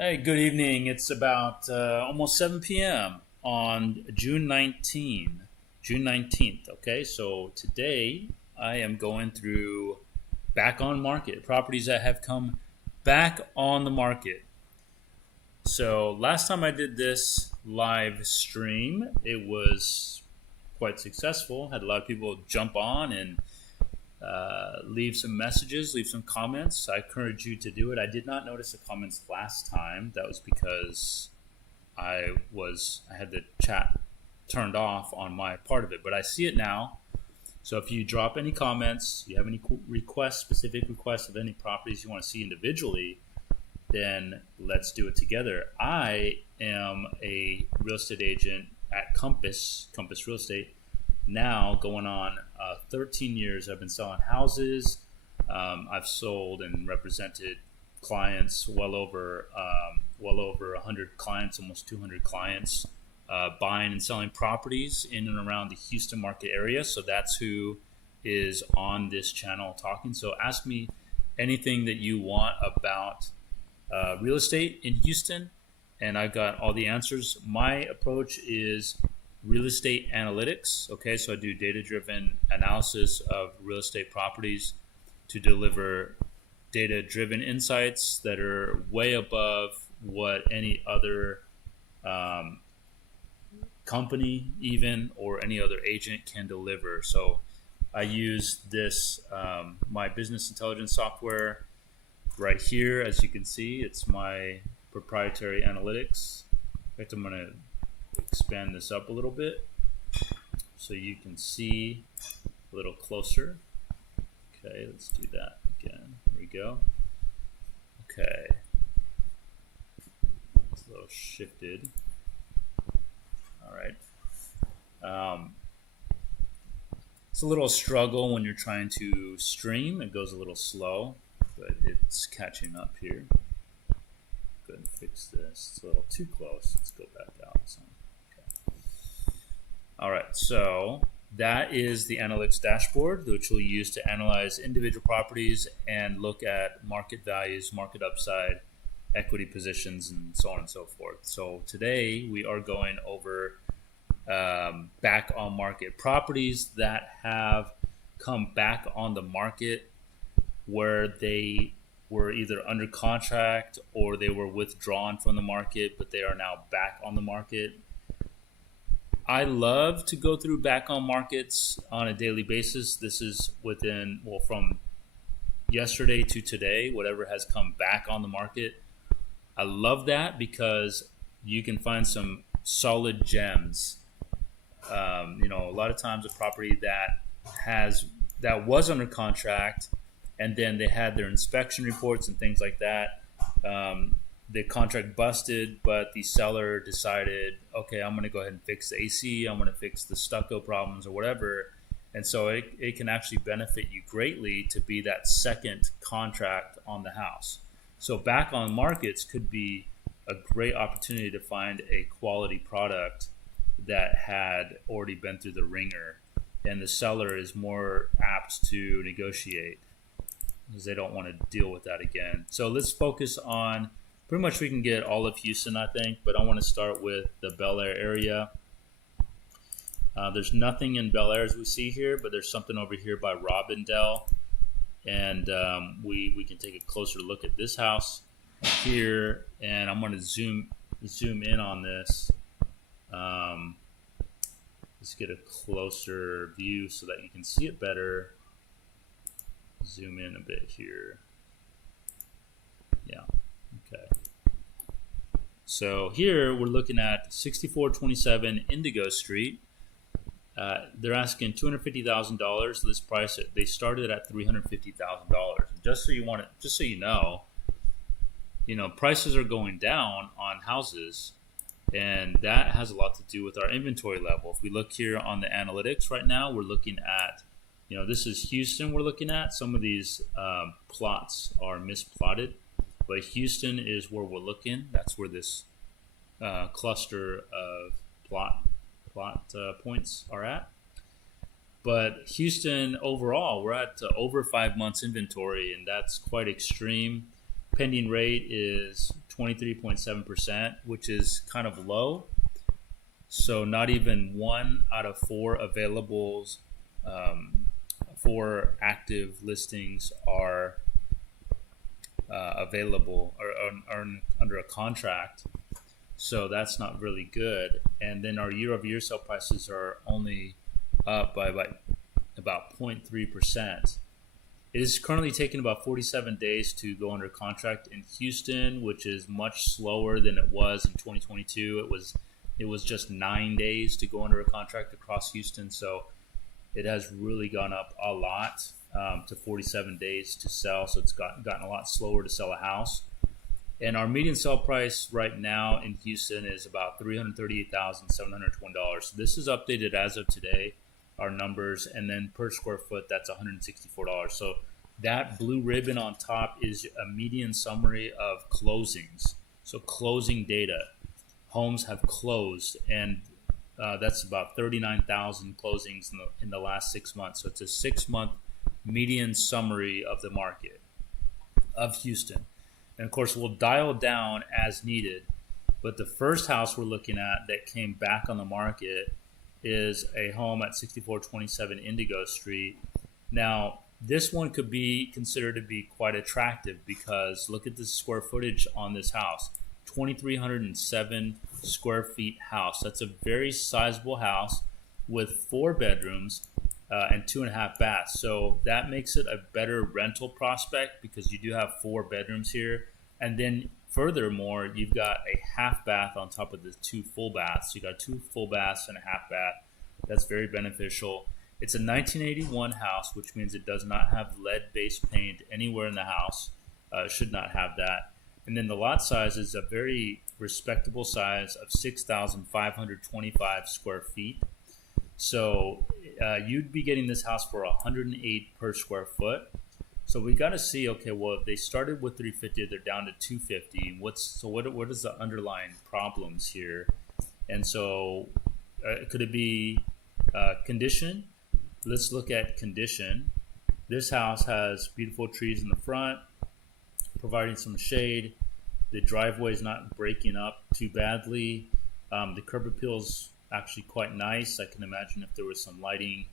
Hey, good evening. It's about almost 7 p.m. on June 19th. Okay, so today I am going through back on market properties that have come back on the market. So last time I did this live stream, it was quite successful. Had a lot of people jump on and leave some messages, leave some comments. I encourage you to do it. I did not notice the comments last time. That was because I had the chat turned off on my part of it, but I see it now. So if you drop any comments, you have any requests, specific requests of any properties you want to see individually, then let's do it together. I am a real estate agent at Compass Real Estate, now going on 13 years. I've been selling houses. I've sold and represented clients well over 100 clients, almost 200 clients, buying and selling properties in and around the Houston market area. So that's who is on this channel talking. So ask me anything that you want about real estate in Houston, and I've got all the answers. My approach is real estate analytics. Okay, so I do data-driven analysis of real estate properties to deliver data-driven insights that are way above what any other company, even, or any other agent can deliver. So I use this my business intelligence software right here. As you can see, it's my proprietary analytics. In fact, I'm going to expand this up a little bit so you can see a little closer. Okay, let's do that again. There we go. Okay, it's a little shifted. All right. It's a little struggle when you're trying to stream. It goes a little slow, but it's catching up here. Go ahead and fix this. It's a little too close. Let's go back out some. All right, so that is the analytics dashboard, which we'll use to analyze individual properties and look at market values, market upside, equity positions, and so on and so forth. So today we are going over back on market properties that have come back on the market where they were either under contract or they were withdrawn from the market, but they are now back on the market. I love to go through back on markets on a daily basis. This is from yesterday to today, whatever has come back on the market. I love that because you can find some solid gems. A lot of times a property that was under contract, and then they had their inspection reports and things like that. The contract busted, but the seller decided, okay, I'm going to go ahead and fix the AC. I'm going to fix the stucco problems or whatever. And so it can actually benefit you greatly to be that second contract on the house. So back on markets could be a great opportunity to find a quality product that had already been through the ringer, and the seller is more apt to negotiate because they don't want to deal with that again. So let's focus on, pretty much we can get all of Houston, I think, but I want to start with the Bel Air area. There's nothing in Bel Air as we see here, but there's something over here by Robindale, and we can take a closer look at this house here, and I'm going to zoom in on this. Let's get a closer view so that you can see it better. Zoom in a bit here. Yeah. Okay. So here we're looking at 6427 Indigo Street. They're asking $250,000. This price, they started at $350,000. Just so you know, prices are going down on houses, and that has a lot to do with our inventory level. If we look here on the analytics right now, we're looking at, this is Houston. We're looking at some of these plots are misplotted, but Houston is where we're looking. That's where this cluster of plot points are at. But Houston overall, we're at over 5 months inventory, and that's quite extreme. Pending rate is 23.7%, which is kind of low. So not even 1 out of 4 availables, 4 active listings are available or are under a contract. So that's not really good. And then our year-over-year sale prices are only up by about 0.3%. It is currently taking about 47 days to go under contract in Houston, which is much slower than it was in 2022. It was just 9 days to go under a contract across Houston. So it has really gone up a lot to 47 days to sell. So it's gotten a lot slower to sell a house. And our median sale price right now in Houston is about $338,720. So this is updated as of today, our numbers, and then per square foot, that's $164. So that blue ribbon on top is a median summary of closings. So closing data. Homes have closed, and that's about 39,000 closings in the last 6 months. So it's a 6-month median summary of the market of Houston. And of course, we'll dial down as needed. But the first house we're looking at that came back on the market is a home at 6427 Indigo Street. Now, this one could be considered to be quite attractive because look at the square footage on this house. 2,307 square feet house. That's a very sizable house with 4 bedrooms and 2.5 baths. So that makes it a better rental prospect because you do have 4 bedrooms here. And then furthermore, you've got a half bath on top of the 2 full baths. So you got 2 full baths and a half bath. That's very beneficial. It's a 1981 house, which means it does not have lead-based paint anywhere in the house. It should not have that. And then the lot size is a very respectable size of 6,525 square feet. So you'd be getting this house for $108 per square foot. So we got to see, okay, well, they started with 350, they're down to 250. What is the underlying problems here? And so could it be condition? Let's look at condition. This house has beautiful trees in the front, providing some shade. The driveway is not breaking up too badly. The curb appeal is actually quite nice. I can imagine if there was some lighting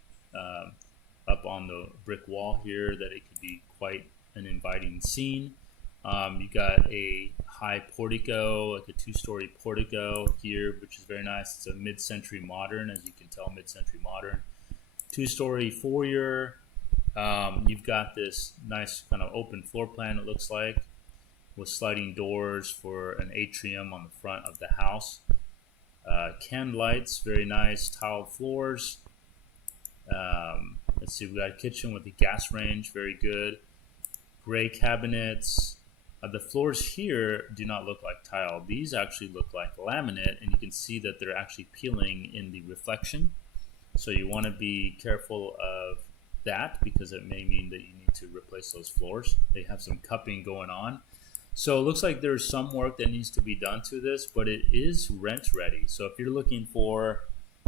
up on the brick wall here that it could be quite an inviting scene. You got a high portico, like a 2-story portico here, which is very nice. It's a mid-century modern, as you can tell, mid-century modern. 2-story foyer. You've got this nice kind of open floor plan, it looks like, with sliding doors for an atrium on the front of the house. Canned lights, very nice. Tiled floors. Let's see, we got a kitchen with a gas range, very good. Gray cabinets. The floors here do not look like tile. These actually look like laminate, and you can see that they're actually peeling in the reflection. So you want to be careful of that because it may mean that you need to replace those floors. They have some cupping going on. So it looks like there's some work that needs to be done to this, but it is rent ready. So if you're looking for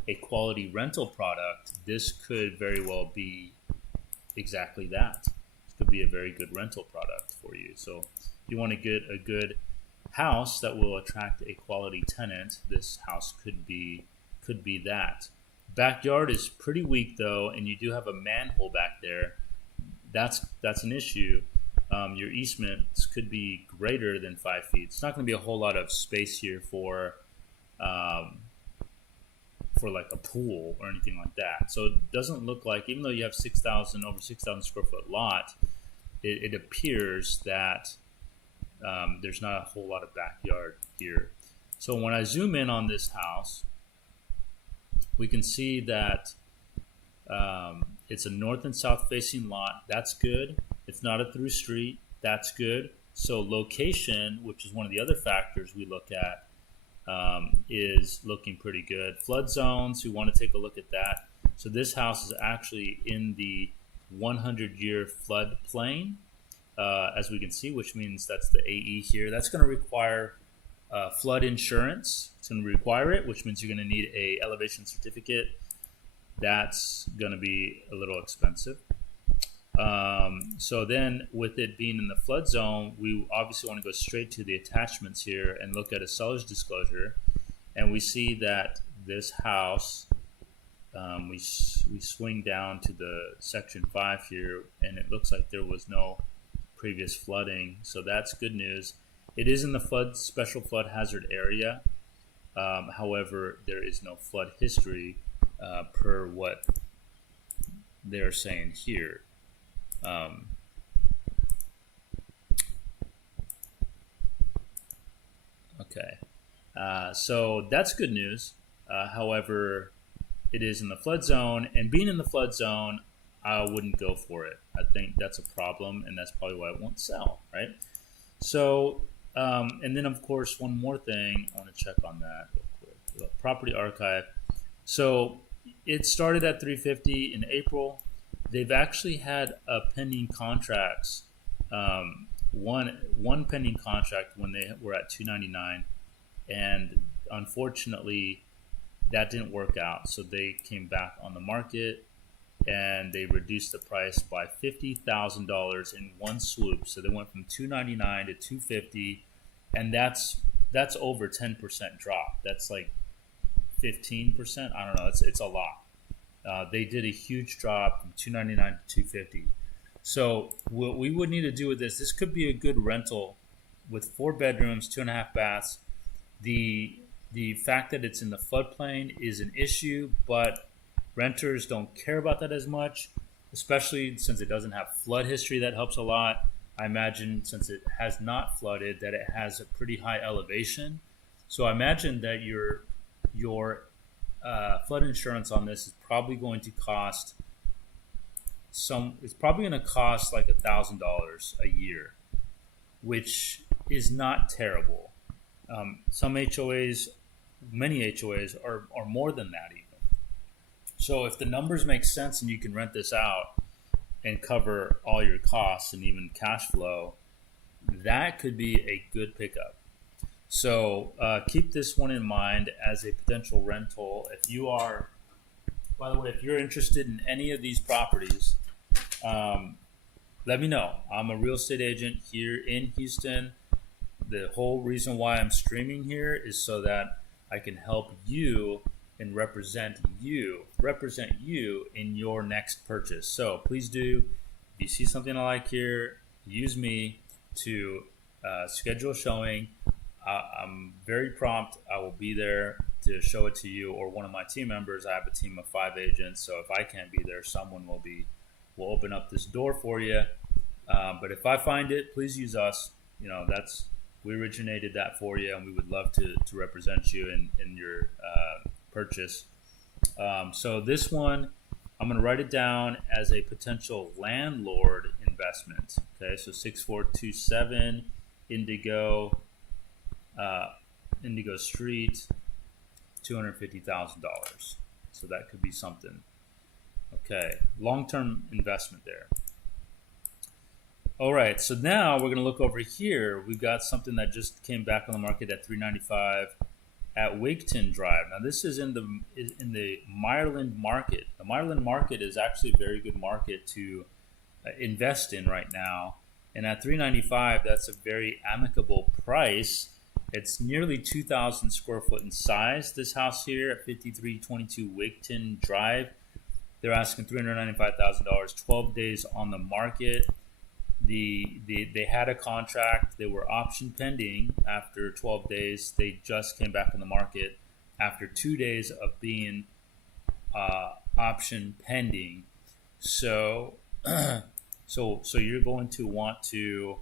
a quality rental product, this could very well be exactly that. This could be a very good rental product for you. So if you want to get a good house that will attract a quality tenant, this house could be that. Backyard is pretty weak though, and you do have a manhole back there. That's an issue. Your easements could be greater than 5 feet. It's not going to be a whole lot of space here for like a pool or anything like that. So it doesn't look like, even though you have over 6,000 square foot lot, it appears that there's not a whole lot of backyard here. So when I zoom in on this house, we can see that it's a north and south facing lot. That's good. It's not a through street. That's good. So location, which is one of the other factors we look at, is looking pretty good. Flood zones, we want to take a look at that. So this house is actually in the 100-year flood plain, as we can see, which means that's the AE here. That's going to require flood insurance. It's going to require it, which means you're going to need a elevation certificate. That's going to be a little expensive. So then, with it being in the flood zone, we obviously want to go straight to the attachments here and look at a seller's disclosure, and we see that this house, we swing down to the section 5 here, and it looks like there was no previous flooding, so that's good news. It is in the special flood hazard area. However, there is no flood history per what they're saying here. Okay, so that's good news. However, it is in the flood zone, and being in the flood zone, I wouldn't go for it. I think that's a problem, and that's probably why it won't sell, right? So, and then of course, one more thing, I want to check on that real quick. The property archive. So it started at 350 in April. They've actually had pending contracts. One pending contract when they were at 299, and unfortunately, that didn't work out. So they came back on the market, and they reduced the price by $50,000 in one swoop. So they went from 299 to 250, and that's over 10% drop. That's like 15%. I don't know. It's a lot. They did a huge drop from 299 to 250. So what we would need to do with this could be a good rental with 4 bedrooms, 2.5 baths. The fact that it's in the floodplain is an issue, but renters don't care about that as much, especially since it doesn't have flood history. That helps a lot. I imagine since it has not flooded, that it has a pretty high elevation. So I imagine that your flood insurance on this is probably going to cost it's probably going to cost like $1,000 a year, which is not terrible. Some HOAs, many HOAs are more than that even. So if the numbers make sense and you can rent this out and cover all your costs and even cash flow, that could be a good pickup. So keep this one in mind as a potential rental. If you are, by the way, if you're interested in any of these properties, let me know. I'm a real estate agent here in Houston. The whole reason why I'm streaming here is so that I can help you and represent you in your next purchase. So please do, if you see something I like here, use me to schedule a showing. I'm very prompt. I will be there to show it to you, or one of my team members. I have a team of 5 agents, so if I can't be there, someone will be. We'll open up this door for you. But if I find it, please use us. You know, we originated that for you, and we would love to represent you in your purchase. So this one, I'm going to write it down as a potential landlord investment. Okay, so 6427 Indigo Street, $250,000. So that could be something. Okay, long-term investment there. All right, so now we're going to look over here. We've got something that just came back on the market at $395 at Wigton Drive. Now this is in the Meyerland market. The Meyerland market is actually a very good market to invest in right now. And at $395, that's a very amicable price. It's nearly 2,000 square foot in size. This house here at 5322 Wigton Drive, they're asking $395,000, 12 days on the market. They had a contract. They were option pending. After 12 days, they just came back on the market after 2 days of being option pending. So, so you're going to want to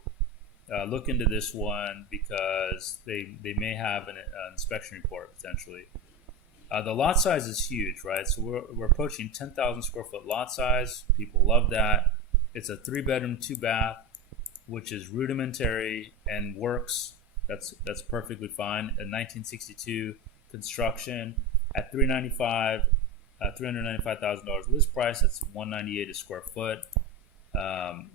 look into this one because they may have an inspection report potentially. The lot size is huge, right? So we're approaching 10,000 square foot lot size. People love that. It's a 3-bedroom, 2-bath, which is rudimentary and works. That's perfectly fine. A 1962 construction at $395,000 list price. That's $198 a square foot.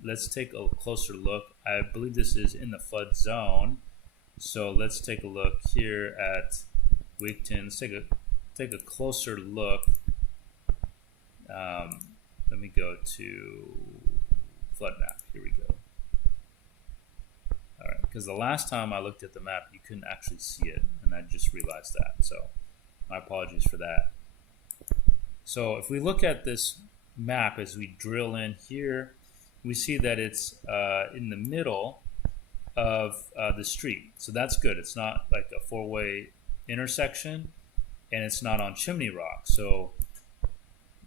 Let's take a closer look. I believe this is in the flood zone. So let's take a look here at Wigton. Let's take a closer look. Let me go to flood map. Here we go. All right, because the last time I looked at the map, you couldn't actually see it, and I just realized that. So my apologies for that. So if we look at this map as we drill in here, we see that it's in the middle of the street. So that's good. It's not like a four-way intersection, and it's not on Chimney Rock. So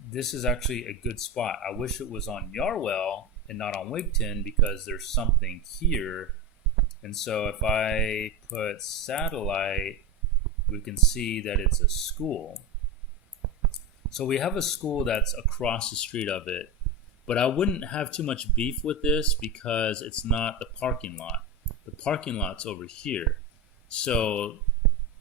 this is actually a good spot. I wish it was on Yarwell and not on Wigton, because there's something here. And so if I put satellite, we can see that it's a school. So we have a school that's across the street of it, but I wouldn't have too much beef with this because it's not the parking lot. The parking lot's over here. So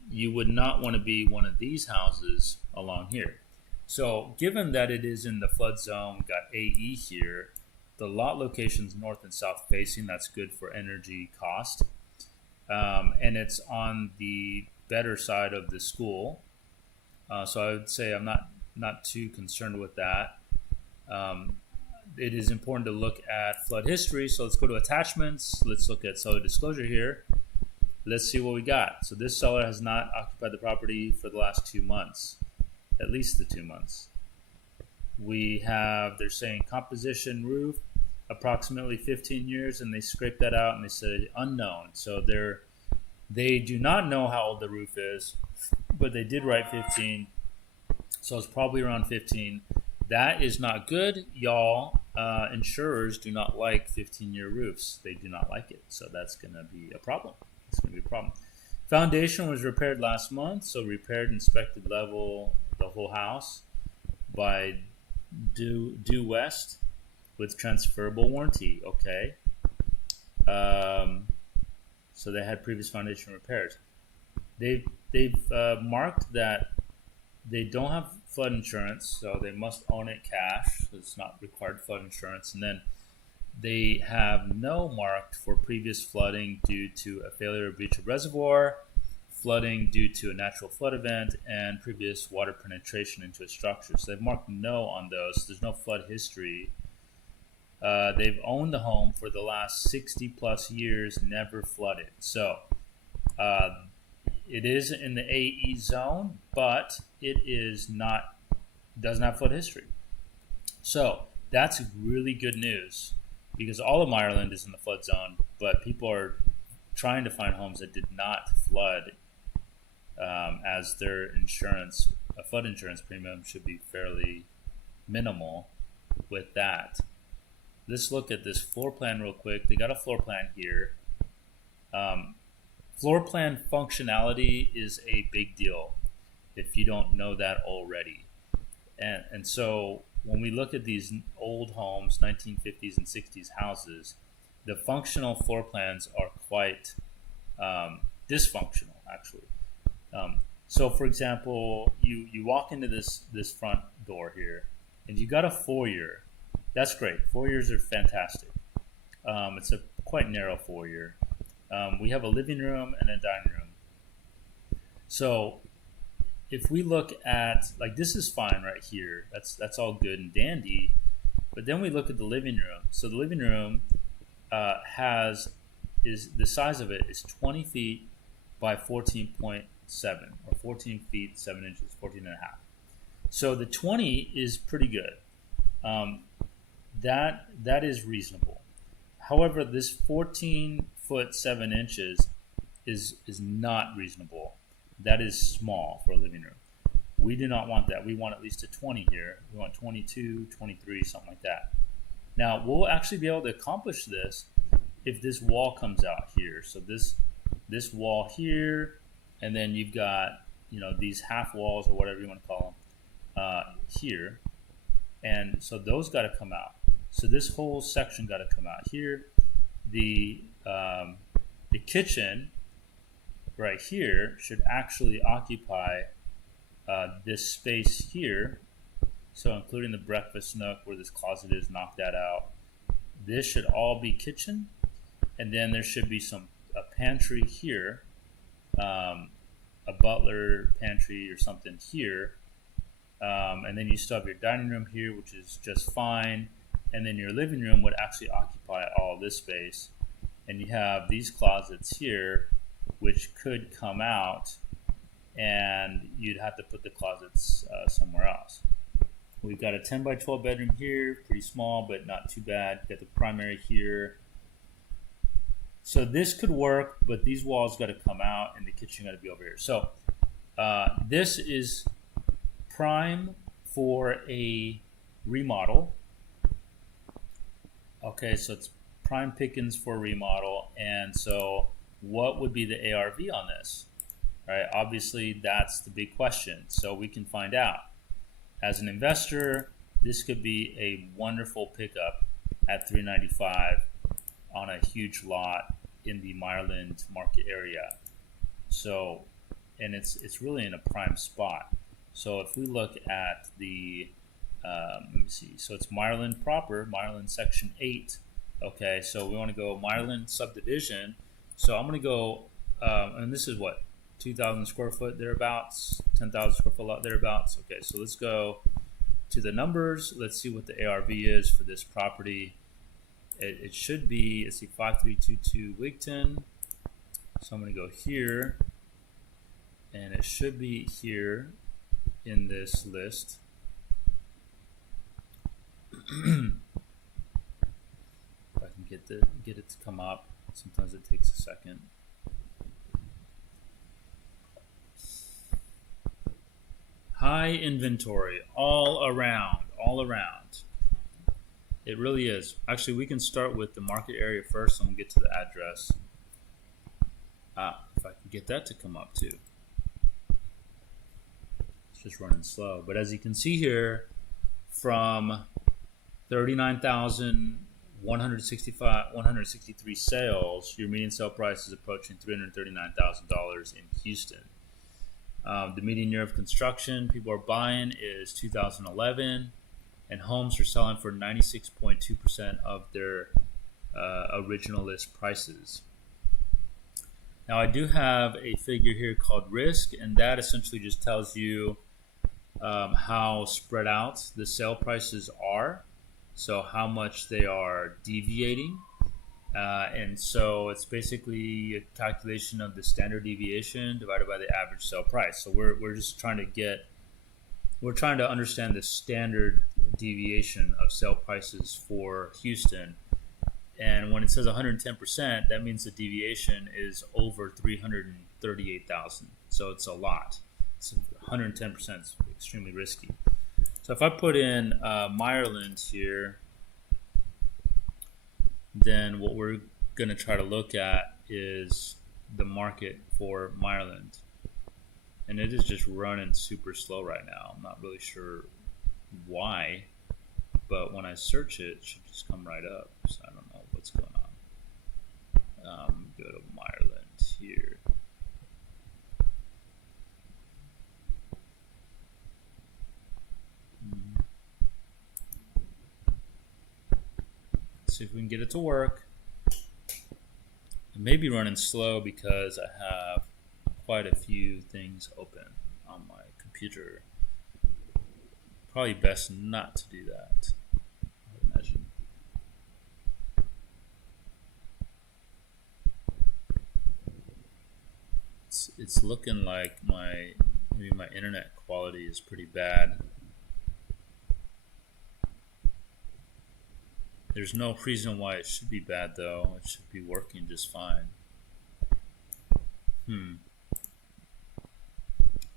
you would not want to be one of these houses along here. So given that it is in the flood zone, we've got AE here, the lot location's north and south facing. That's good for energy cost. And it's on the better side of the school. So I would say I'm not too concerned with that. It is important to look at flood history. So let's go to attachments. Let's look at seller disclosure here. Let's see what we got. So this seller has not occupied the property for the last 2 months, at least the 2 months. They're saying composition roof, approximately 15 years, and they scraped that out and they said unknown. So they do not know how old the roof is, but they did write 15. So it's probably around 15. That is not good, y'all. Insurers do not like 15-year roofs. They do not like it. So that's going to be a problem. It's going to be a problem. Foundation was repaired last month. So repaired, inspected level, the whole house by Due West with transferable warranty. Okay. So they had previous foundation repairs. They've marked that they don't have flood insurance, so they must own it cash. So it's not required flood insurance. And then they have no marked for previous flooding due to a failure or breach of reservoir, flooding due to a natural flood event, and previous water penetration into a structure. So they've marked no on those. There's no flood history. They've owned the home for the last 60 plus years, never flooded. So it is in the AE zone, but it doesn't have flood history. So that's really good news, because all of Ireland is in the flood zone, but people are trying to find homes that did not flood, as their flood insurance premium should be fairly minimal with that. Let's look at this floor plan real quick. They got a floor plan here. Floor plan functionality is a big deal if you don't know that already. And so when we look at these old homes, 1950s and 60s houses, the functional floor plans are quite dysfunctional, actually. So for example, you walk into this front door here, and you got a foyer. That's great. Foyers are fantastic. It's a quite narrow foyer. We have a living room and a dining room. So if we look at, like, this is fine right here. That's all good and dandy. But then we look at the living room. So the living room is the size of it is 20 feet by 14.7, or 14 feet 7 inches, 14 and a half. So the 20 is pretty good. That is reasonable. However, this 14 foot 7 inches is not reasonable. That is small for a living room. We do not want that. We want at least a 20 here. We want 22, 23, something like that. Now, we'll actually be able to accomplish this if this wall comes out here. So this wall here, and then you've got, these half walls, or whatever you want to call them, here. And so those got to come out. So this whole section got to come out here. The kitchen right here should actually occupy this space here. So including the breakfast nook where this closet is, knock that out. This should all be kitchen. And then there should be a pantry here, a butler pantry or something here. And then you still have your dining room here, which is just fine. and then your living room would actually occupy all this space, and you have these closets here, which could come out, and you'd have to put the closets somewhere else. We've got a 10 by 12 bedroom here, pretty small, but not too bad. Got the primary here. So this could work, but these walls got to come out, and the kitchen got to be over here. So this is prime for a remodel. Okay, so it's prime pickings for a remodel. And so what would be the ARV on this? Right? Obviously, that's the big question. So we can find out. As an investor, this could be a wonderful pickup at $395 on a huge lot in the Meyerland market area. So, and it's really in a prime spot. So if we look at the, let me see. So it's Meyerland proper, Meyerland Section 8. Okay, so we want to go Meyerland subdivision. So I'm going to go, and this is what? 2,000 square foot thereabouts, 10,000 square foot lot thereabouts. Okay, so let's go to the numbers. Let's see what the ARV is for this property. It should be, let's see, 5322 Wigton. So I'm going to go here, and it should be here in this list. If I can get it to come up. Sometimes it takes a second. High inventory all around. It really is. Actually, we can start with the market area first, and we'll get to the address. If I can get that to come up too. It's just running slow. But as you can see here, from 39,163 sales, your median sale price is approaching $339,000 in Houston. The median year of construction people are buying is 2011, and homes are selling for 96.2% of their original list prices. Now I do have a figure here called risk, and that essentially just tells you how spread out the sale prices are, so how much they are deviating. And so it's basically a calculation of the standard deviation divided by the average sale price. So we're just trying to understand the standard deviation of sale prices for Houston. And when it says 110%, that means the deviation is over 338,000. So it's a lot. So 110% is extremely risky. So if I put in Meyerland here, then what we're going to try to look at is the market for Meyerland. And it is just running super slow right now. I'm not really sure why, but when I search it, it should just come right up. So I don't know what's going on. Go to Meyerland here. See if we can get it to work. It may be running slow because I have quite a few things open on my computer. Probably best not to do that, I would imagine. It's looking like maybe my internet quality is pretty bad. There's no reason why it should be bad though. It should be working just fine.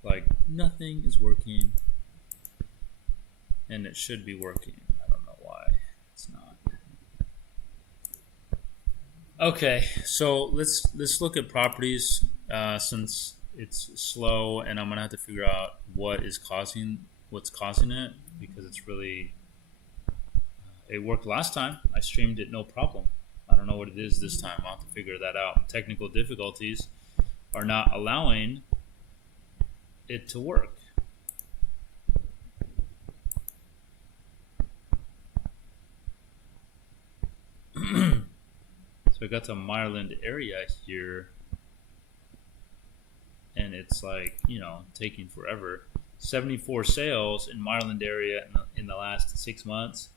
Like nothing is working, and it should be working. I don't know why it's not. Okay, so let's look at properties since it's slow, and I'm gonna have to figure out what's causing it, because it's really. It worked last time. I streamed it no problem. I don't know what it is this time. I'll have to figure that out. Technical difficulties are not allowing it to work. So I got the Meyerland area here, and it's like, taking forever. 74 sales in Meyerland area in the last 6 months.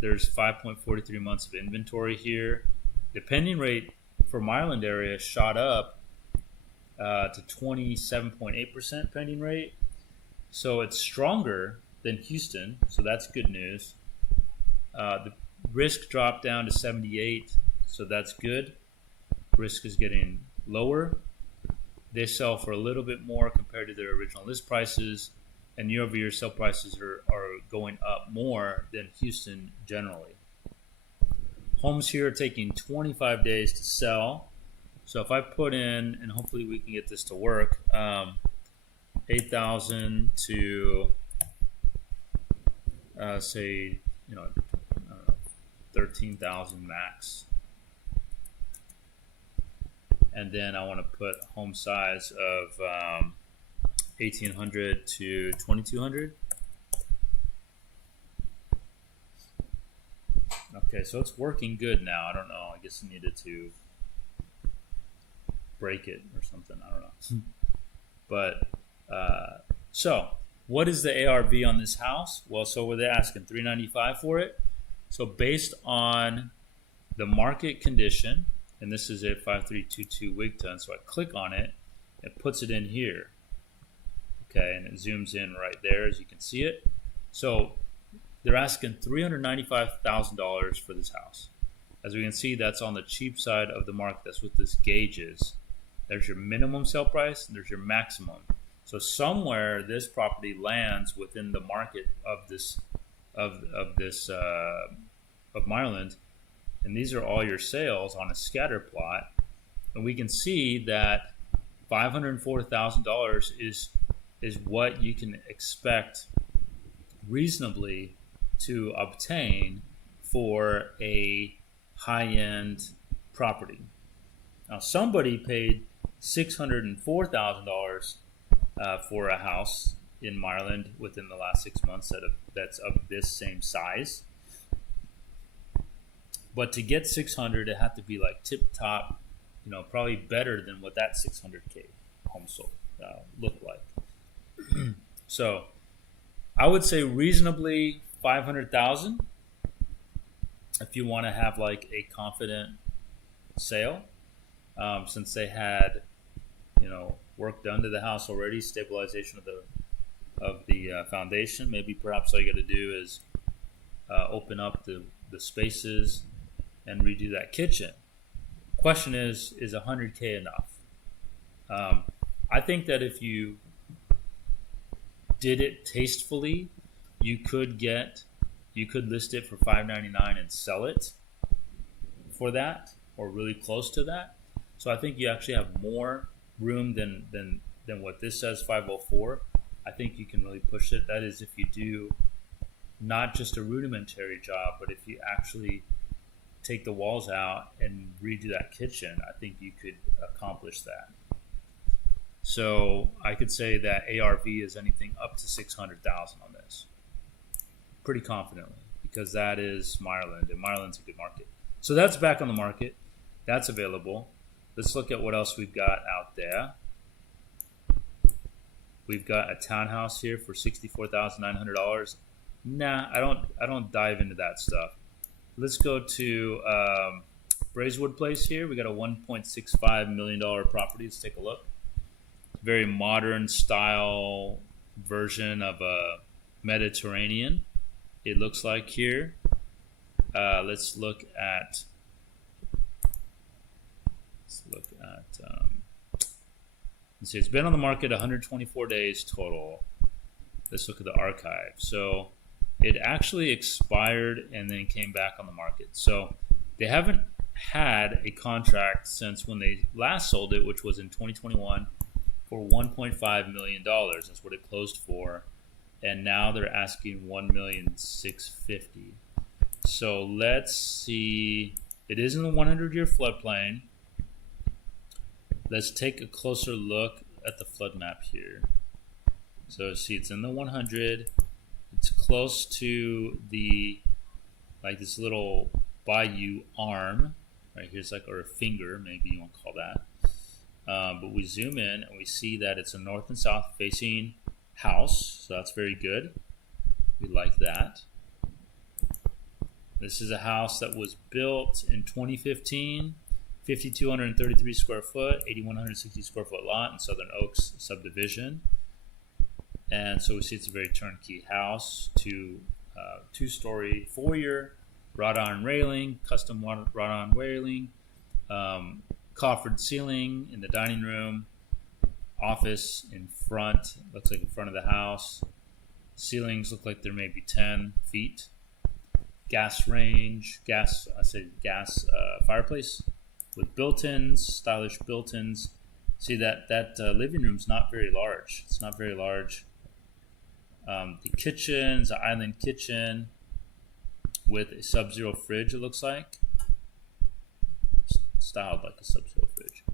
There's 5.43 months of inventory here. The pending rate for Mireland area shot up to 27.8% pending rate. So it's stronger than Houston, so that's good news. The risk dropped down to 78, so that's good. Risk is getting lower. They sell for a little bit more compared to their original list prices, and year-over-year sale prices are going up more than Houston generally. Homes here are taking 25 days to sell. So if I put in, and hopefully we can get this to work, 8,000 to say, 13,000 max. And then I want to put home size of 1,800 to 2,200. Okay, so it's working good now. I don't know. I guess I needed to break it or something. I don't know. But so what is the ARV on this house? Well, so were they asking $395 for it? So based on the market condition, and this is a 5322 Wigton, so I click on it, it puts it in here. Okay, and it zooms in right there as you can see it. So they're asking $395,000 for this house. As we can see, that's on the cheap side of the market. That's what this gauge is. There's your minimum sale price, and there's your maximum. So somewhere this property lands within the market of this of Mireland, and these are all your sales on a scatter plot, and we can see that $504,000 is what you can expect reasonably to obtain for a high-end property. Now somebody paid $604,000 for a house in Mireland within the last 6 months that's of this same size. But to get 600, it had to be like tip top, probably better than what that 600K home sold looked like. So I would say reasonably 500,000 if you want to have like a confident sale, since they had work done to the house already, stabilization of the foundation. Maybe perhaps all you got to do is open up the spaces and redo that kitchen. Question is 100K enough? I think that if you did it tastefully, you could list it for $599 and sell it for that, or really close to that. So I think you actually have more room than what this says, 504. I think you can really push it. That is if you do not just a rudimentary job, but if you actually take the walls out and redo that kitchen, I think you could accomplish that. So I could say that ARV is anything up to 600,000 on this, pretty confidently, because that is Mireland, and Mireland's a good market. So that's back on the market. That's available. Let's look at what else we've got out there. We've got a townhouse here for $64,900. Nah, I don't dive into that stuff. Let's go to Braeswood Place here. We got a $1.65 million property. Let's take a look. Very modern style version of a Mediterranean, it looks like here. Let's look at let's see, it's been on the market 124 days total. Let's look at the archive. So it actually expired and then came back on the market. So they haven't had a contract since when they last sold it, which was in 2021 for $1.5 million. That's what it closed for. And now they're asking $1,650,000. So let's see. It is in the 100-year floodplain. Let's take a closer look at the flood map here. So see, it's in the 100. It's close to the, like this little bayou arm. Right here's like, or a finger, maybe you want to call that. But we zoom in and we see that it's a north and south facing house. So that's very good. We like that. This is a house that was built in 2015, 5,233 square foot, 8,160 square foot lot in Southern Oaks subdivision. And so we see it's a very turnkey house, two-story foyer, wrought iron railing, custom wrought iron railing, coffered ceiling in the dining room, office in front, looks like in front of the house. Ceilings look like they're maybe 10 feet. Gas range, gas fireplace with built-ins, stylish built-ins. See that living room's not very large. It's not very large. The kitchen's an island kitchen with a Sub-Zero fridge, it looks like. Styled like a Sub-Zero fridge.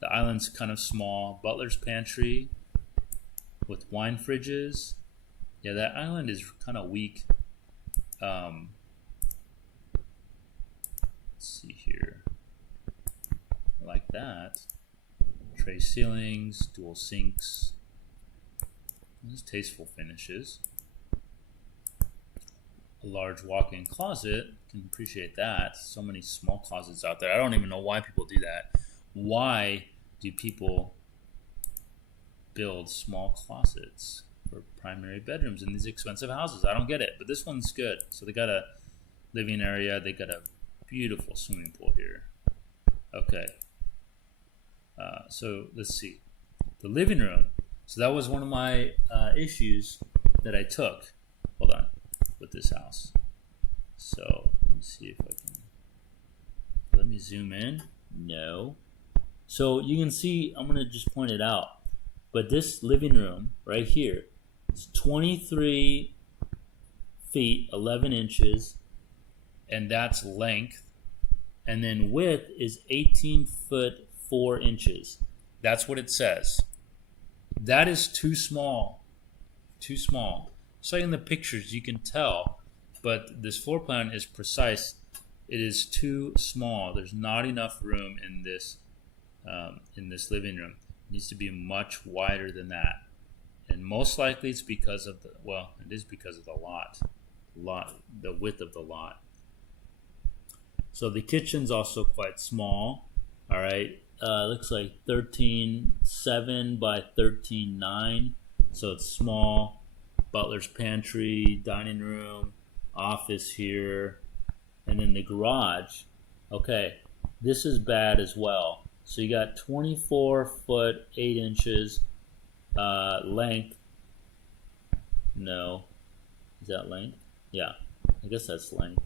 The island's kind of small. Butler's pantry with wine fridges. Yeah, that island is kind of weak. Let's see here. I like that. Tray ceilings, dual sinks. These tasteful finishes. A large walk-in closet. Can appreciate that. So many small closets out there. I don't even know why people do that. Why do people build small closets for primary bedrooms in these expensive houses? I don't get it, but this one's good. So they got a living area. They got a beautiful swimming pool here. Okay. So let's see. The living room. So that was one of my issues that I took. Hold on. With this house. So let me see if I can. Let me zoom in. No. So you can see, I'm going to just point it out. But this living room right here is 23 feet, 11 inches. And that's length. And then width is 18 foot, 4 inches. That's what it says. That is too small. Too small. So in the pictures you can tell, but this floor plan is precise. It is too small. There's not enough room in this living room. It needs to be much wider than that. And most likely it's because of it is because of the the width of the lot. So the kitchen's also quite small. All right. Looks like 13.7 by 13.9. So it's small. Butler's pantry, dining room, office here, and then the garage. Okay, this is bad as well. So you got 24 foot 8 inches length. No, is that length? Yeah, I guess that's length.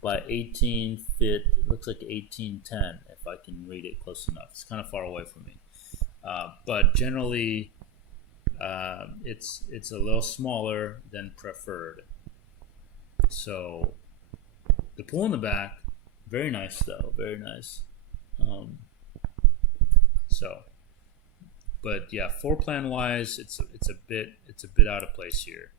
By 18 feet, looks like 1810 if I can read it close enough. It's kind of far away from me, but generally. It's a little smaller than preferred. So the pool in the back, very nice though, very nice. But yeah, floor plan wise, it's a bit out of place here,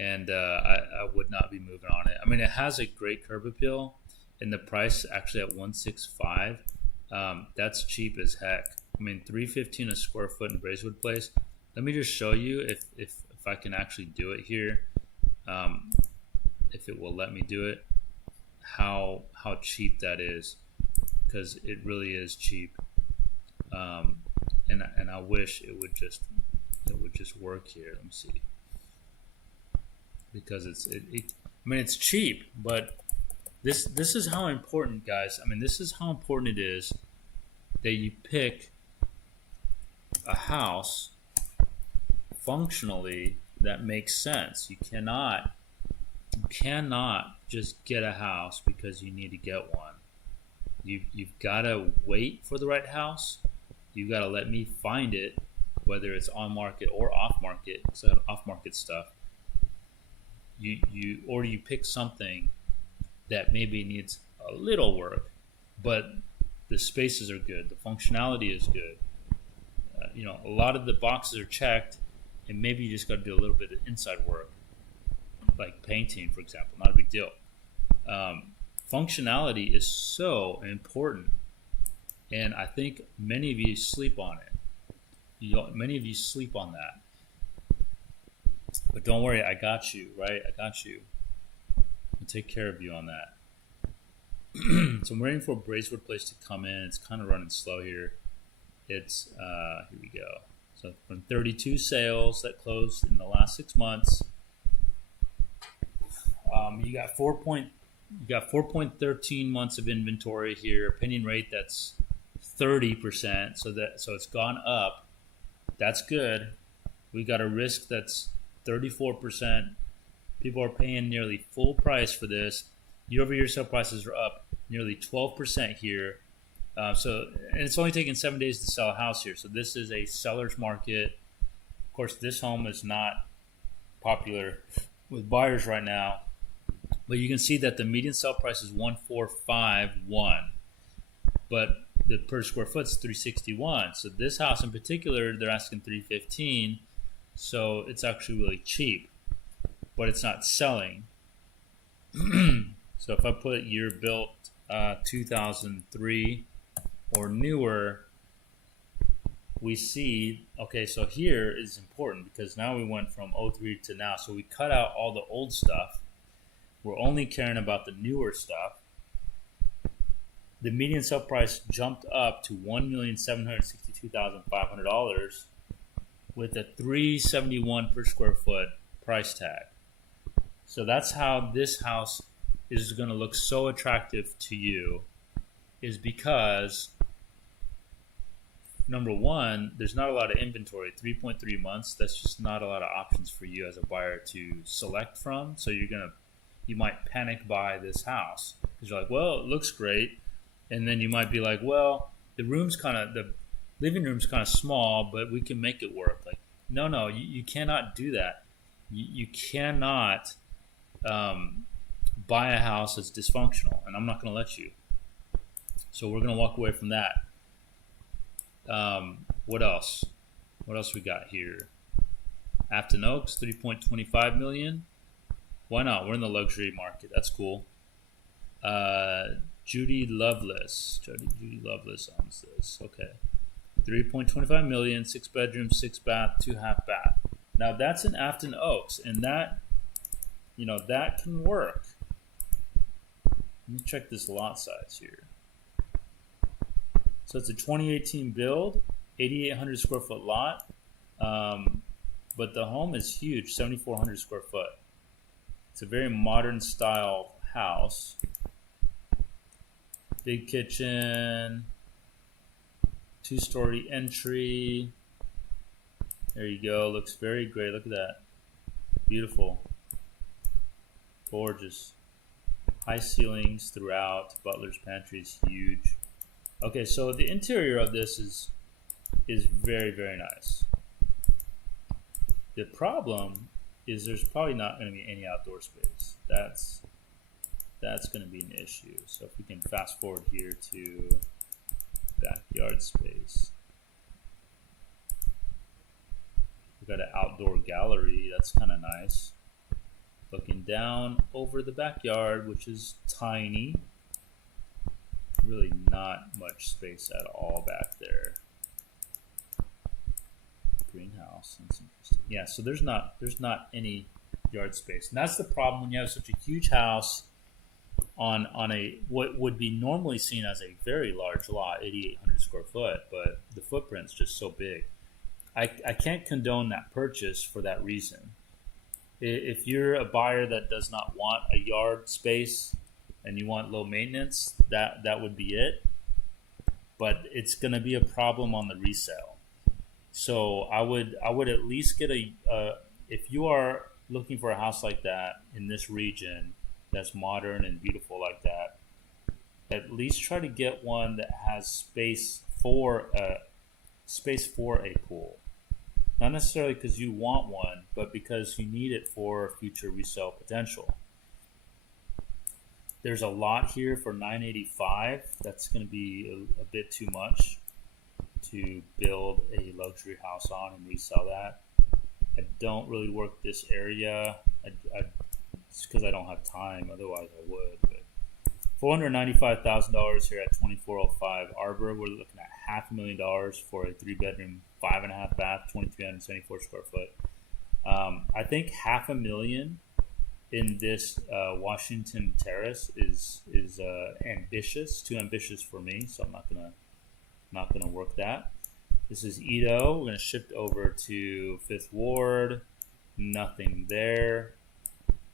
and I would not be moving on it. I mean, it has a great curb appeal, and the price actually at $165. That's cheap as heck. I mean, $315 a square foot in Braeswood Place. Let me just show you if I can actually do it here, if it will let me do it, how cheap that is, because it really is cheap, and I wish it would just work here. Let me see, because it's cheap, but this is how important, guys. I mean, this is how important it is that you pick a house functionally that makes sense. You cannot just get a house because you need to get one. You've got to wait for the right house. You've got to let me find it, whether it's on market or off market. So off market stuff. You pick something that maybe needs a little work, but the spaces are good. The functionality is good. A lot of the boxes are checked. And maybe you just got to do a little bit of inside work, like painting, for example. Not a big deal. Functionality is so important, and I think many of you sleep on it. Many of you sleep on that. But don't worry, I got you, right? I got you. I'll take care of you on that. So I'm waiting for Bracewood Place to come in. It's kind of running slow here. It's here we go. So from 32 sales that closed in the last 6 months, you got 4.13 months of inventory here. Opinion rate that's 30%. So it's gone up. That's good. We got a risk that's 34%. People are paying nearly full price for this. Year-over-year sale prices are up nearly 12% here. And it's only taken 7 days to sell a house here. So this is a seller's market. Of course, this home is not popular with buyers right now. But you can see that the median sale price is 1,451, but the per square foot is 361. So this house in particular, they're asking 315. So it's actually really cheap, but it's not selling. So if I put year built 2003 or newer, we see, okay, so here is important because now we went from 03 to now. So we cut out all the old stuff. We're only caring about the newer stuff. The median sale price jumped up to $1,762,500 with a $371 per square foot price tag. So that's how this house is going to look so attractive to you, is because number one, there's not a lot of inventory. 3.3 months, that's just not a lot of options for you as a buyer to select from. So you might panic buy this house because you're like, well, it looks great. And then you might be like, well, the living room's kind of small, but we can make it work. Like, no, you cannot do that. You cannot buy a house that's dysfunctional, and I'm not going to let you. So we're going to walk away from that. What else? What else we got here? Afton Oaks, $3.25 million. Why not? We're in the luxury market. That's cool. Judy Lovelace owns this. Okay. $3.25 million, 6 bedrooms, 6 bath, 2 half bath. Now that's in Afton Oaks, and that can work. Let me check this lot size here. So it's a 2018 build, 8,800 square foot lot, but the home is huge, 7,400 square foot. It's a very modern style house. Big kitchen, 2-story entry. There you go. Looks very great. Look at that. Beautiful. Gorgeous. High ceilings throughout. Butler's pantry is huge. Okay, so the interior of this is very, very nice. The problem is there's probably not going to be any outdoor space. That's going to be an issue. So if we can fast forward here to backyard space. We've got an outdoor gallery. That's kind of nice. Looking down over the backyard, which is tiny. Really not much space at all back there. Greenhouse. That's interesting. Yeah, so there's not any yard space. And that's the problem when you have such a huge house on a what would be normally seen as a very large lot, 8,800 square foot, but the footprint's just so big. I can't condone that purchase for that reason. If you're a buyer that does not want a yard space and you want low maintenance, that would be it. But it's going to be a problem on the resale. So I would at least get if you are looking for a house like that in this region that's modern and beautiful like that, at least try to get one that has space for a pool. Not necessarily because you want one, but because you need it for future resale potential. There's a lot here for $985. That's going to be a bit too much to build a luxury house on and resell that. I don't really work this area. It's because I don't have time. Otherwise, I would. But $495,000 here at 2405 Arbor. We're looking at $500,000 for a 3-bedroom, 5.5 bath, 2,374 square foot. I think $500,000 in this Washington Terrace is ambitious, too ambitious for me. So I'm not gonna work that. This is Edo. We're gonna shift over to Fifth Ward. Nothing there.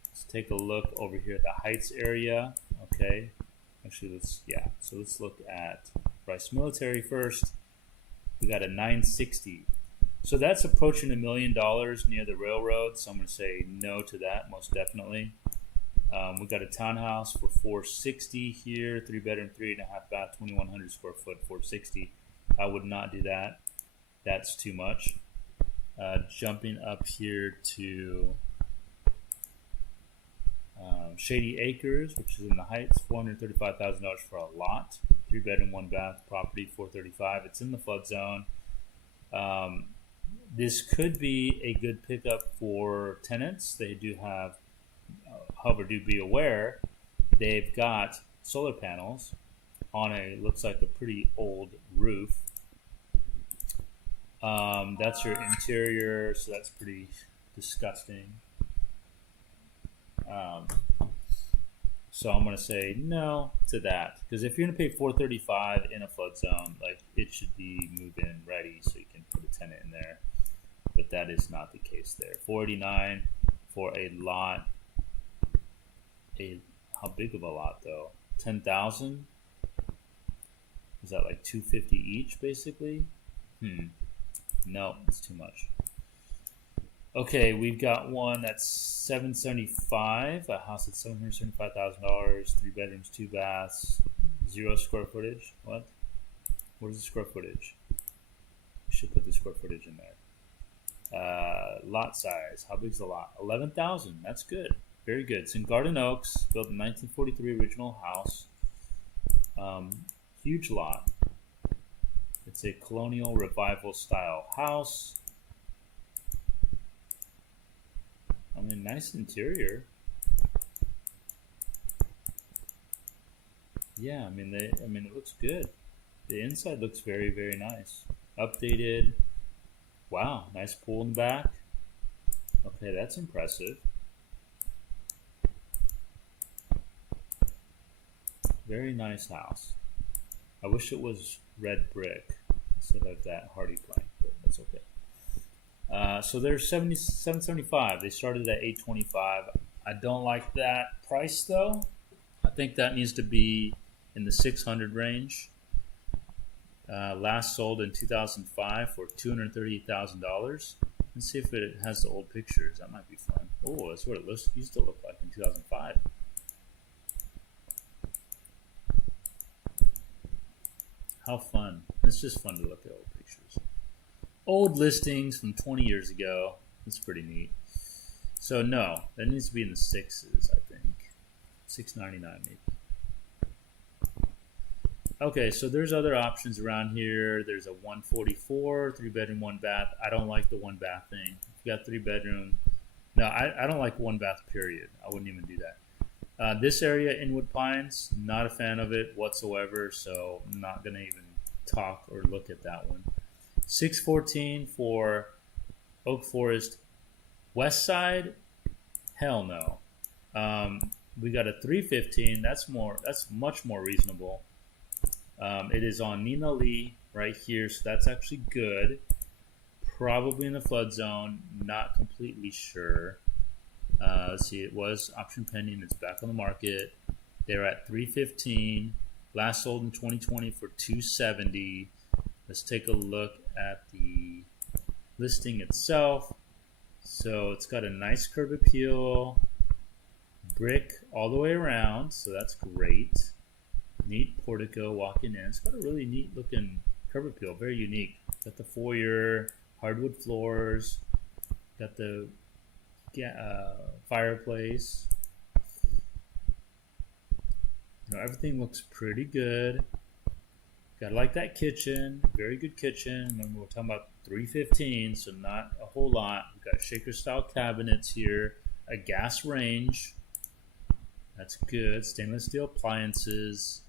Let's take a look over here at the Heights area. Okay. Actually, so let's look at Rice Military first. We got a 960. So that's approaching $1 million near the railroad. So I'm going to say no to that, most definitely. We got a townhouse for 460 here, 3-bedroom, 3.5 bath, 2,100 square foot, 460. I would not do that. That's too much. Jumping up here to Shady Acres, which is in the Heights, $435,000 for a lot. 3-bedroom, 1-bath property, 435. It's in the flood zone. This could be a good pickup for tenants. They do have, however, do be aware, they've got solar panels on looks like a pretty old roof. That's your interior, so that's pretty disgusting. So I'm gonna say no to that, because if you're gonna pay $435 in a flood zone, like, it should be move-in ready, so you can put a tenant in there. But that is not the case there. $489 for a lot. How big of a lot though? 10,000. Is that like $250 each, basically? No, it's too much. Okay, we've got one that's $775, a house that's $775,000, 3 bedrooms, 2 baths, 0 square footage. What? What is the square footage? We should put the square footage in there. Lot size. How big is the lot? 11,000. That's good. Very good. It's in Garden Oaks, built in 1943, original house. Huge lot. It's a colonial revival style house. I mean, nice interior. Yeah, I mean, it looks good. The inside looks very, very nice. Updated. Wow, nice pool in the back. Okay, that's impressive. Very nice house. I wish it was red brick instead of that hardy plank, but that's okay. So they're $775. They started at $825. I don't like that price though. I think that needs to be in the 600 range. Last sold in 2005 for $238,000. Let's see if it has the old pictures. That might be fun. Oh, that's what it used to look like in 2005. How fun. It's just fun to look at old pictures. Old listings from 20 years ago. That's pretty neat. So no, that needs to be in the 6s, I think. $699 maybe. Okay, so there's other options around here. There's a 144, 3-bedroom, 1 bath. I don't like the 1 bath thing. If you got 3-bedroom, no, I don't like 1 bath period. I wouldn't even do that. This area, Inwood Pines, not a fan of it whatsoever, so I'm not gonna even talk or look at that one. 614 for Oak Forest West Side, hell no. We got a 315. That's much more reasonable. It is on Nina Lee right here, so that's actually good. Probably in the flood zone. Not completely sure. Let's see. It was option pending. It's back on the market. They're at 315. Last sold in 2020 for 270. Let's take a look at the listing itself. So it's got a nice curb appeal, brick all the way around, so that's great. Neat portico walking in. It's got a really neat looking curb appeal, very unique. Got the foyer, hardwood floors, got the fireplace. Everything looks pretty good. Gotta like that kitchen, very good kitchen. Remember, we're talking about 315, so not a whole lot. We've got shaker style cabinets here, a gas range. That's good. Stainless steel appliances.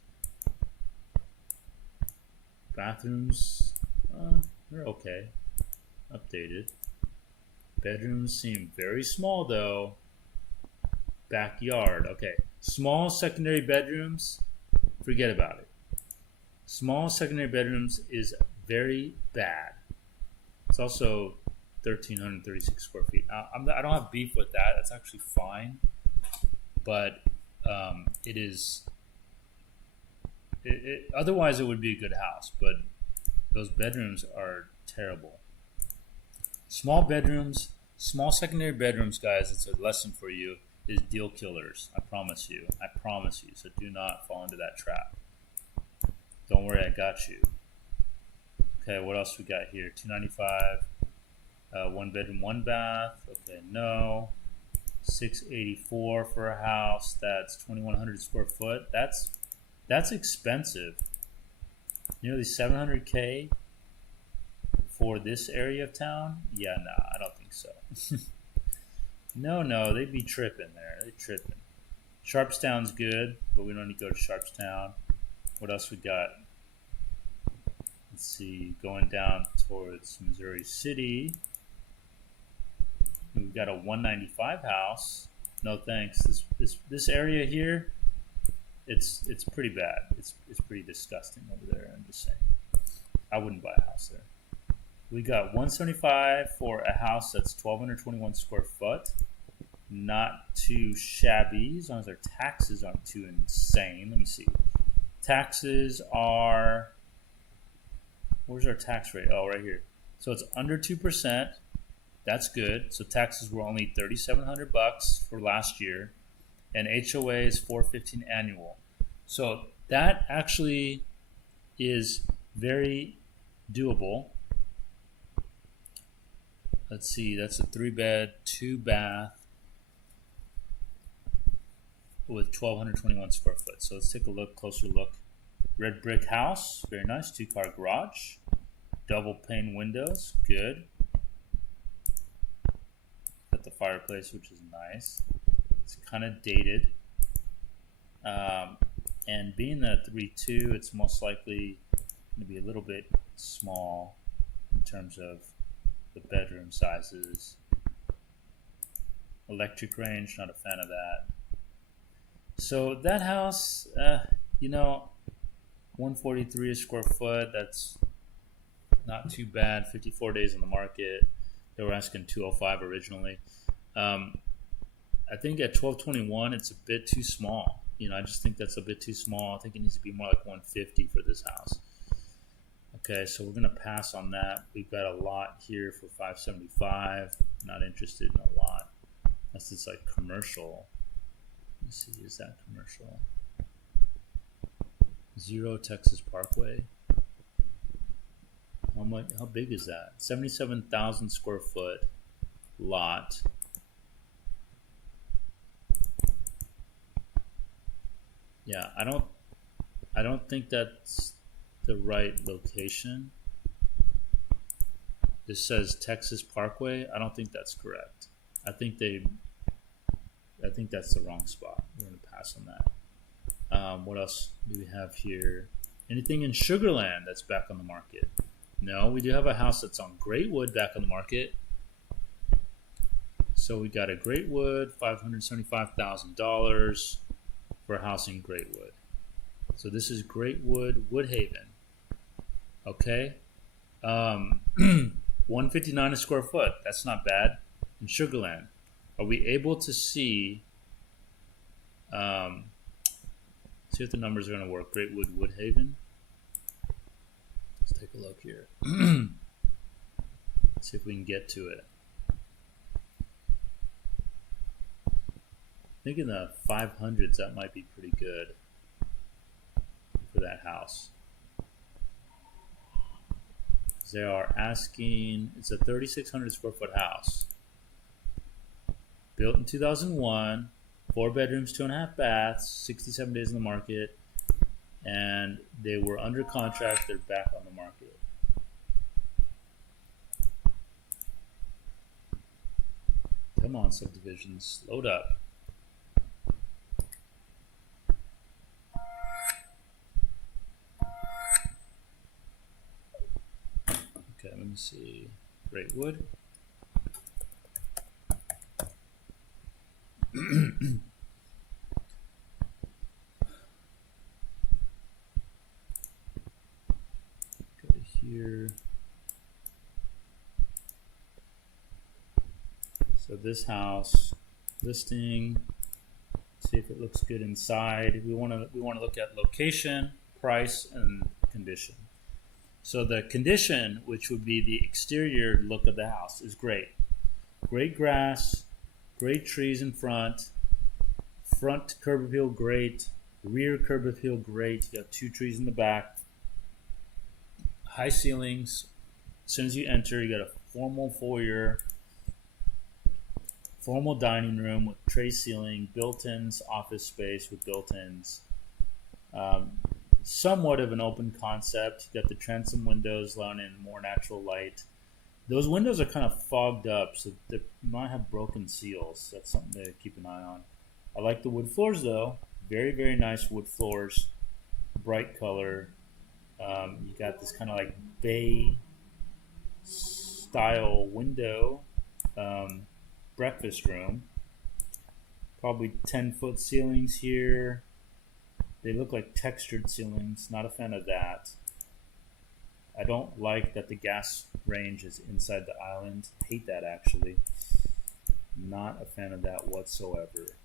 Bathrooms, they're okay. Updated. Bedrooms seem very small though. Backyard. Okay. Small secondary bedrooms, forget about it. Small secondary bedrooms is very bad. It's also 1,336 square feet. I don't have beef with that. That's actually fine. But it is. Otherwise, it would be a good house. But those bedrooms are terrible. Small bedrooms, small secondary bedrooms, guys. It's a lesson for you. Is deal killers. I promise you. I promise you. So do not fall into that trap. Don't worry, I got you. Okay, what else we got here? 295, 1 bedroom, 1 bath. Okay, no. 684 for a house. That's 2,100 square foot. That's expensive. Nearly 700K for this area of town. Yeah, nah, I don't think so. No, they'd be tripping there. They're tripping. Sharpstown's good, but we don't need to go to Sharpstown. What else we got? Let's see, going down towards Missouri City. We've got a 195 house. No thanks. This area here, it's pretty bad. It's pretty disgusting over there. I'm just saying. I wouldn't buy a house there. We got 175 for a house that's 1,221 square foot. Not too shabby, as long as our taxes aren't too insane. Let me see. Taxes are. Where's our tax rate? Oh, right here. So it's under 2%. That's good. So taxes were only $3,700 for last year, and HOA is $415 annual. So that actually is very doable. Let's see. That's a 3-bed, 2-bath with 1,221 square foot. So let's take a closer look. Red brick house, very nice. 2-car garage, double pane windows, good. Got the fireplace, which is nice. It's kind of dated. And being that 3.2, it's most likely going to be a little bit small in terms of the bedroom sizes. Electric range, not a fan of that. So that house, 143 a square foot, that's not too bad. 54 days on the market. They were asking 205 originally. I think at 1221 it's a bit too small. I just think that's a bit too small. I think it needs to be more like 150 for this house. Okay, so we're gonna pass on that. We've got a lot here for 575. Not interested in a lot. Unless it's like commercial. Let's see, is that commercial? 0 Texas Parkway. How big is that? 77,000 square foot lot. Yeah, I don't think that's the right location. This says Texas Parkway. I don't think that's correct. I think that's the wrong spot. We're gonna pass on that. What else do we have here? Anything in Sugarland that's back on the market? No, we do have a house that's on Greatwood back on the market. So we got a Greatwood, $575,000 for a house in Greatwood. So this is Greatwood, Woodhaven. Okay, 159 a square foot. That's not bad. In Sugarland, are we able to see? See if the numbers are going to work. Greatwood, Woodhaven. Let's take a look here. See if we can get to it. I think in the 500s that might be pretty good for that house. They are asking, it's a 3,600 square foot house. Built in 2001, 4 bedrooms, 2.5 baths, 67 days in the market, and they were under contract. They're back on the market. Come on, subdivisions, load up. Okay, let me see. Greatwood. So this house listing, see if it looks good inside. We want to look at location, price, and condition. So the condition, which would be the exterior look of the house, is great. Great grass, great trees in front curb appeal great, rear curb appeal great. You got 2 trees in the back. High ceilings. As soon as you enter, you got a formal foyer, formal dining room with tray ceiling, built-ins, office space with built-ins. Somewhat of an open concept. You got the transom windows allowing in more natural light. Those windows are kind of fogged up, so they might have broken seals. That's something to keep an eye on. I like the wood floors though. Very, very nice wood floors. Bright color. You got this kind of like bay style window. Breakfast room. Probably 10-foot ceilings here. They look like textured ceilings. Not a fan of that. I don't like that the gas range is inside the island. Hate that actually. Not a fan of that whatsoever.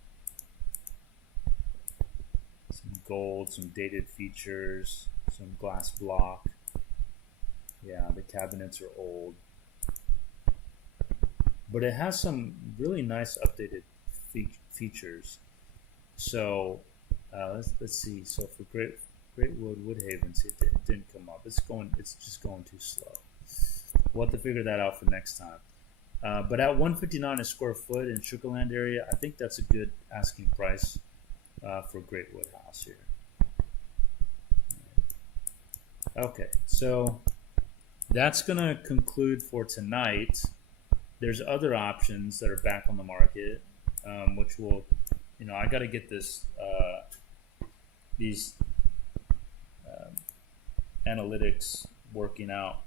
Some gold, some dated features, some glass block. Yeah, the cabinets are old. But it has some really nice updated features. So let's see. So for Greatwood Woodhaven, see, it didn't come up. It's just going too slow. We'll have to figure that out for next time. But at $159 a square foot in Sugar Land area, I think that's a good asking price for Greatwood House here. Okay, so that's going to conclude for tonight. There's other options that are back on the market, which will, I got to get these analytics working out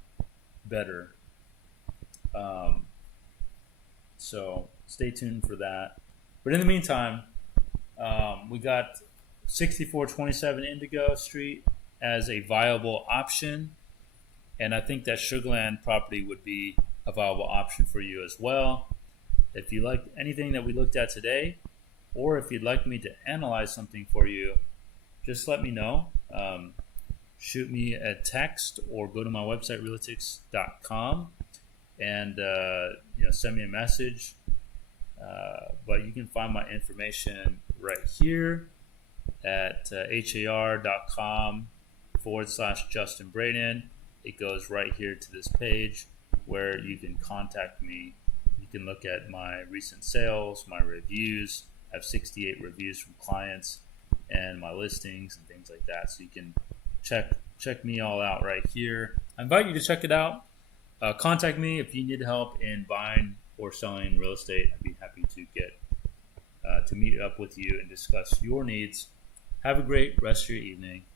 better. So stay tuned for that. But in the meantime, we got 6427 Indigo Street as a viable option. And I think that Sugar Land property would be a viable option for you as well. If you like anything that we looked at today, or if you'd like me to analyze something for you, just let me know. Shoot me a text or go to my website, realtix.com, and send me a message. But you can find my information right here at har.com/Justin Braden. It goes right here to this page where you can contact me. You can look at my recent sales, my reviews. I have 68 reviews from clients and my listings and things like that. So you can check me all out right here. I invite you to check it out. Contact me if you need help in buying or selling real estate. I'd be happy to get to meet up with you and discuss your needs. Have a great rest of your evening.